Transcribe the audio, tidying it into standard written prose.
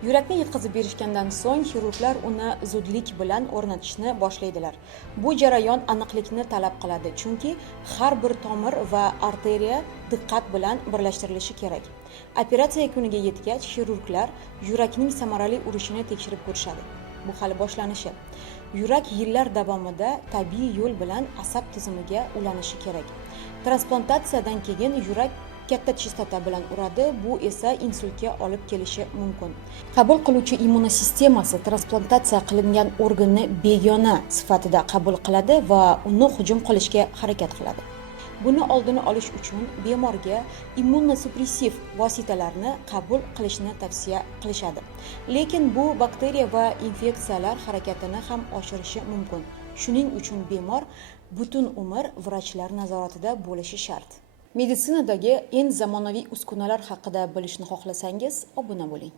Yurakni yetkazib berishgandan so'ng xirurglar uni zudlik bilan o'rnatishni boshlaydilar. Bu jarayon aniqlikni talab qiladi, chunki har bir tomir va arteriya diqqat bilan birlashtirilishi kerak. Operatsiya yakuniga yetgach, xirurglar yurakning samarali urishini tekshirib ko'rishadi. Bu hali boshlanishi. Yurak yillar davomida tabiiy yo'l bilan asab tizimiga ulanishi kerak. Transplantatsiyadan keyin yurak katta chistota bilan uradi, bu esa insultga olib kelishi mumkin. Qabul qiluvchi immunosistemasi transplantatsiya qilingan organni begona sifatida qabul qiladi va uni hujum qilishga harakat qiladi. Buni oldini olish uchun bemorga immunosupressiv vositalarni qabul qilishni tavsiya qilishadi. Lekin bu bakteriya va infeksiyalar harakatini ham oshirishi mumkin. Shuning uchun bemor butun umr vrachlar nazoratida bo'lishi shart. Meditsinadagi eng zamonaviy uskunalar haqida bilishni xohlasangiz, obuna bo'ling.